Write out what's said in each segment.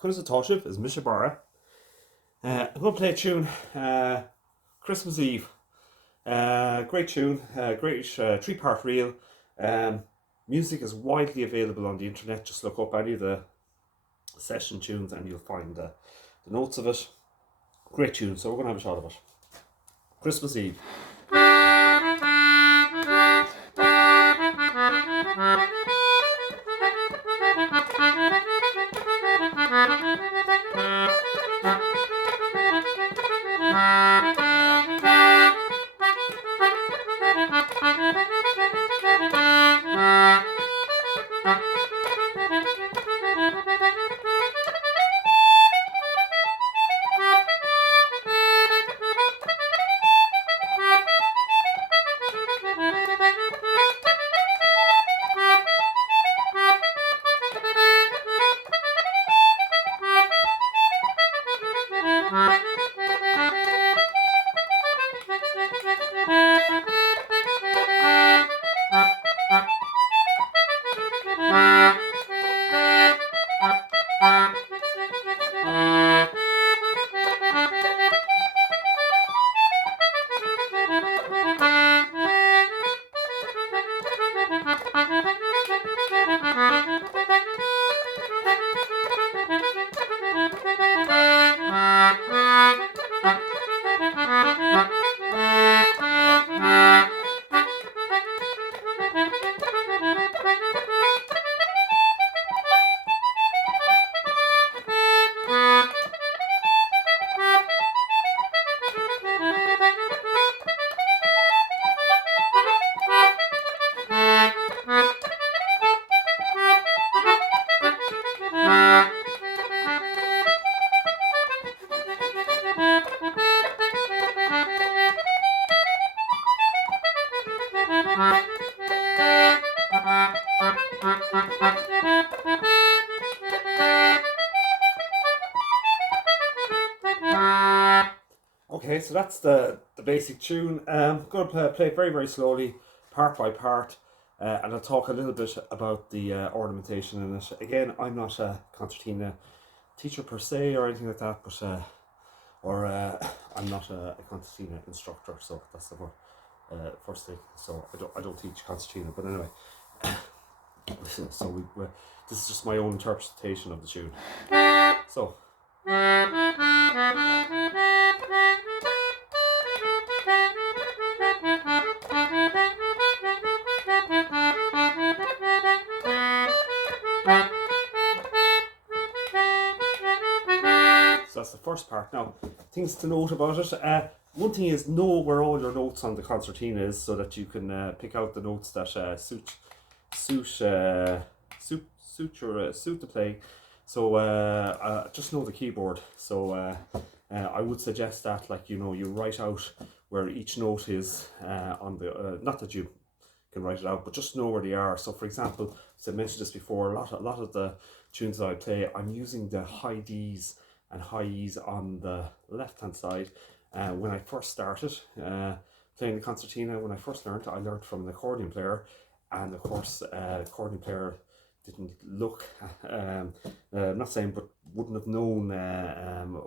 Chus Atoshiv is Mishabara. I'm going to play a tune, Christmas Eve. Great tune, great three-part reel. Um, Music is widely available on the internet. Just look up any of the session tunes and you'll find the notes of it. Great tune, so we're going to have a shot of it. Christmas Eve. Okay, so that's the basic tune. I'm going to play it very, very slowly, part by part, and I'll talk a little bit about the ornamentation in it. Again, I'm not a concertina teacher per se or anything like that, but I'm not a concertina instructor, so that's the first thing. So I don't teach concertina, but anyway, so this is just my own interpretation of the tune. So. So that's the first part. Now, things to note about it. One thing is know where all your notes on the concertina is, so that you can pick out the notes that suit the play. So just know the keyboard. So I would suggest that, like, you write out where each note is on the. Not that you can write it out, but just know where they are. So, for example, as I mentioned this before, a lot of the tunes that I play, I'm using the high D's and high E's on the left hand side. When I first started playing the concertina, when I first learned, I learned from an accordion player, and of course, accordion player didn't look, I'm not saying, but wouldn't have known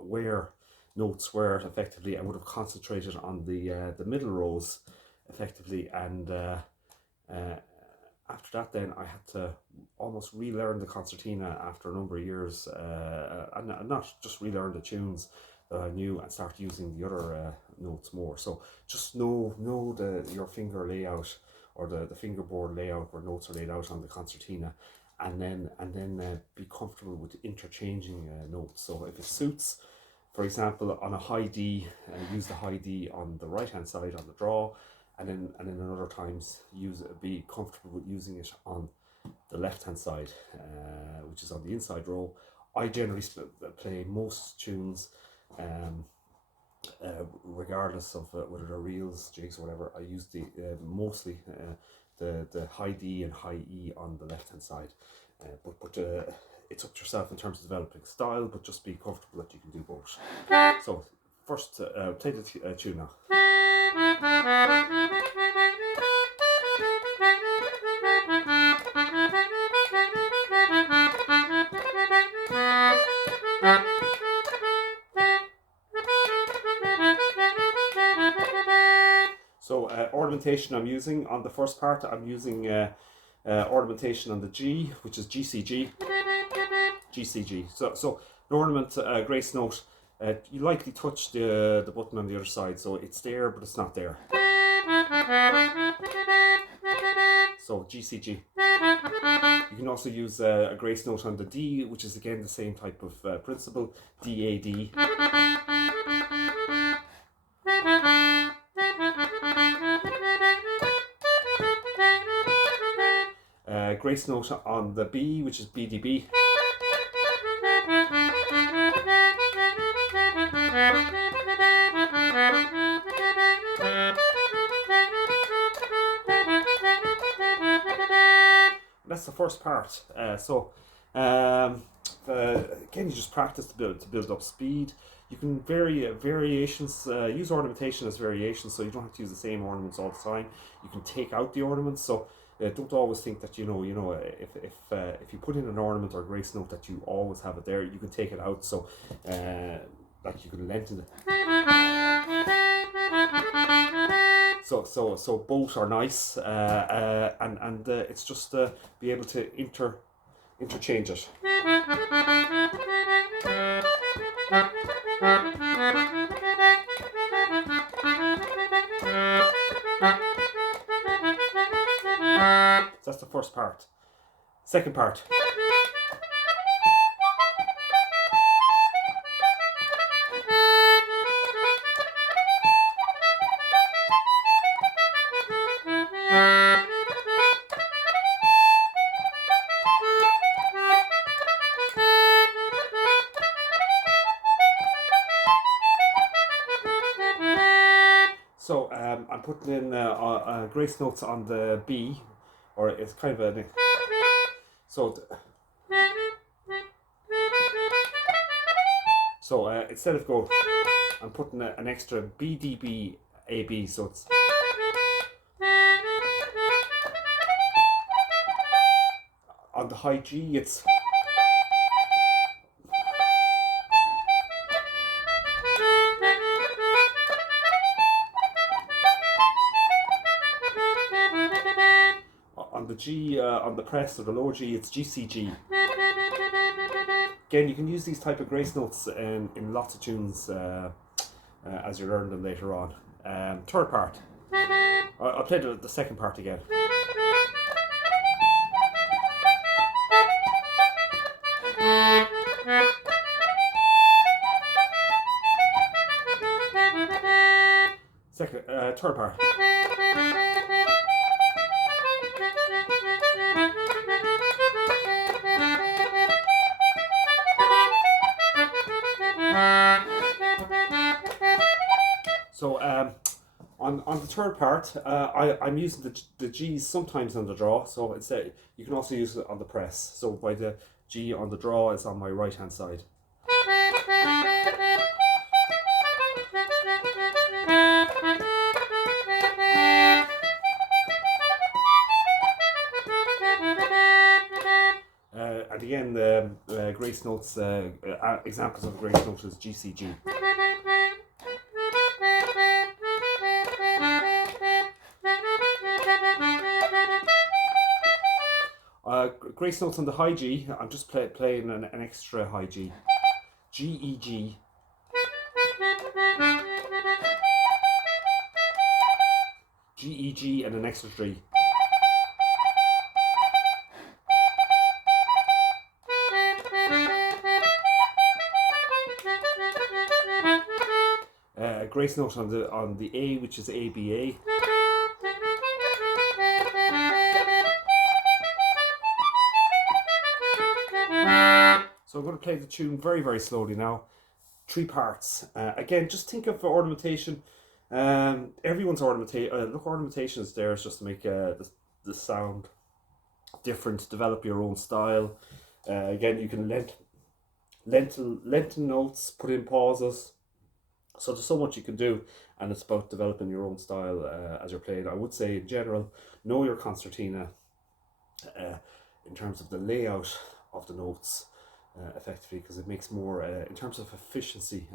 where notes were effectively, and would have concentrated on the middle rows effectively, and after that then I had to almost relearn the concertina after a number of years, and not just relearn the tunes that I knew, and start using the other notes more. So just know your finger layout, or the fingerboard layout where notes are laid out on the concertina, and then be comfortable with interchanging notes. So if it suits, for example, on a high D, use the high D on the right hand side on the draw, and then in other times be comfortable with using it on the left hand side, which is on the inside row. I generally play most tunes, regardless of whether they're reels, jigs, or whatever. I use the mostly the high D and high E on the left hand side, but it's up to yourself in terms of developing style, but just be comfortable that you can do both. So first, play the tune now. ornamentation I'm using on the first part. I'm using ornamentation on the G, which is GCG. GCG. So an ornament, grace note. You lightly touch the button on the other side, so it's there, but it's not there. So GCG. You can also use a grace note on the D, which is again the same type of principle. DAD. Grace note on the B, which is BDB. That's the first part. Again, you just practice to build up speed. You can vary variations. Use ornamentation as variations, so you don't have to use the same ornaments all the time. You can take out the ornaments. So don't always think that if you put in an ornament or a grace note that you always have it there. You can take it out. So like you can lengthen it. So both are nice, and it's just be able to interchange it. So that's the first part. Second part. So I'm putting in grace notes on the B, or it's kind of a instead of going, I'm putting an extra BDB AB, so it's on the high G. It's on the G, on the press or the low G, it's GCG. Again, you can use these type of grace notes in lots of tunes as you learn them later on. Third part. I'll play the second part again. Third part. So on the third part, I'm using the G's sometimes on the draw. So it's you can also use it on the press. So by the G on the draw is on my right hand side. And again, the grace notes, examples of grace notes is GCG. Grace notes on the high G, I'm just playing an extra high G. G, E, G. G, E, G and an extra 3. Grace note on the A, which is ABA. So I'm going to play the tune very, very slowly now. 3 parts. Again, just think of ornamentation. Everyone's ornamentation is there just to make the sound different, develop your own style. Again, you can lengthen notes, put in pauses. So there's so much you can do, and it's about developing your own style as you're playing. I would say in general, know your concertina in terms of the layout of the notes effectively, because it makes more, in terms of efficiency,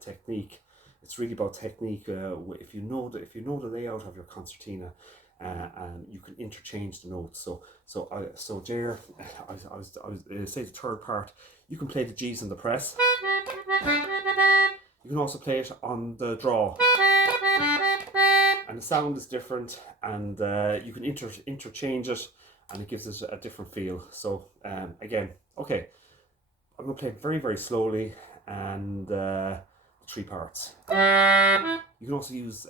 technique, it's really about technique. If you know the layout of your concertina, and you can interchange the notes. So there, I was say the third part. You can play the G's in the press. You can also play it on the draw, and the sound is different, and you can interchange it, and it gives it a different feel. So again, okay, I'm going to play it very, very slowly, and three parts. You can also use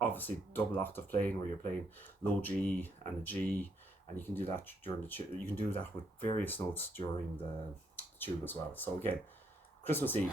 obviously double octave playing, where you're playing low G and a G, and you can do that during the tune. You can do that with various notes during the tune as well. So again, Christmas Eve.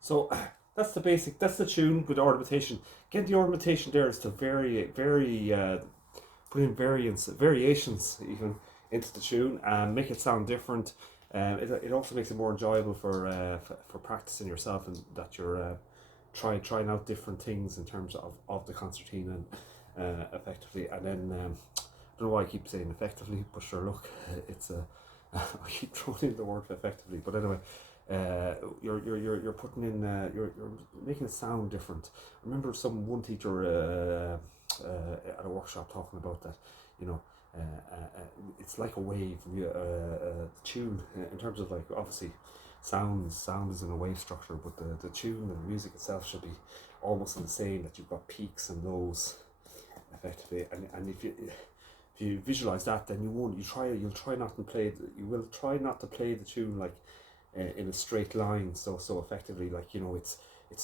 So that's the basic. That's the tune with ornamentation. Again, the ornamentation there is to put in variations even into the tune and make it sound different. It also makes it more enjoyable for practicing yourself, and that you're trying out different things in terms of the concertina, effectively. And then I don't know why I keep saying effectively, but sure, look, it's a I keep throwing in the word effectively, but anyway. You're putting in you're making it sound different. I remember one teacher at a workshop talking about that. You know, it's like a wave tune, in terms of, like, obviously sound is in a wave structure, but the tune and the music itself should be almost in the same, that you've got peaks and lows, effectively. And if you visualize that, then you'll try not to play the tune like in a straight line, so effectively, like, you know, it's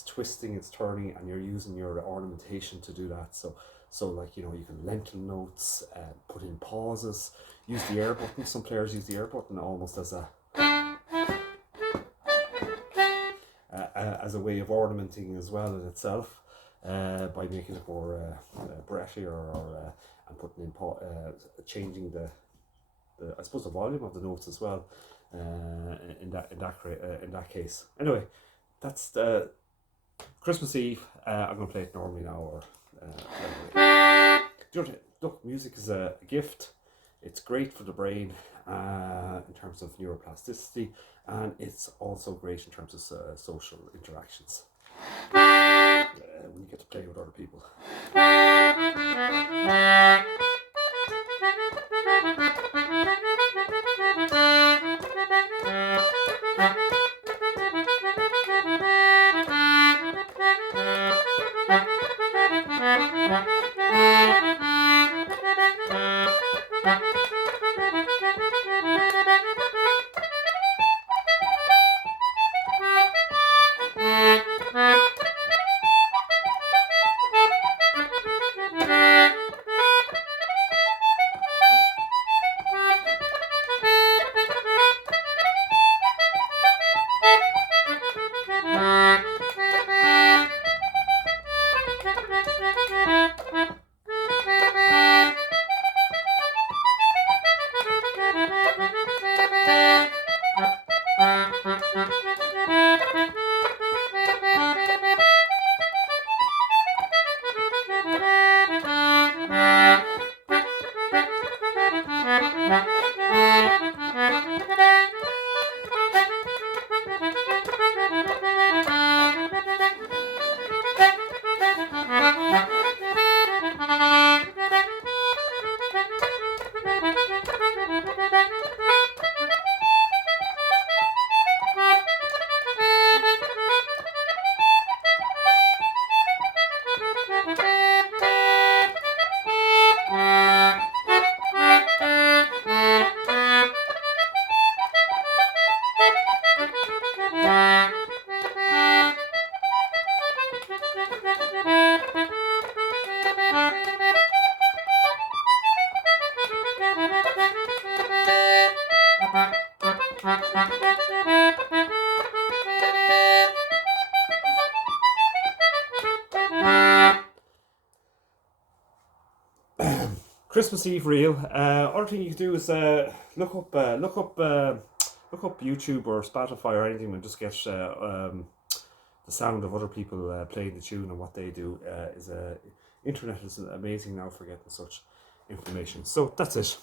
twisting, it's turning, and you're using your ornamentation to do that. So like, you know, you can lengthen notes, put in pauses, use the air button. Some players use the air button almost as a way of ornamenting as well in itself, by making it more breathy, or and putting in changing the I suppose the volume of the notes as well. In that case. Anyway, that's the Christmas Eve. I'm going to play it normally now, or look, music is a gift. It's great for the brain in terms of neuroplasticity, and it's also great in terms of social interactions when you get to play with other people. Christmas Eve reel. Other thing you can do is look up YouTube or Spotify or anything and just get the sound of other people playing the tune and what they do. Internet is amazing now for getting such information. So that's it.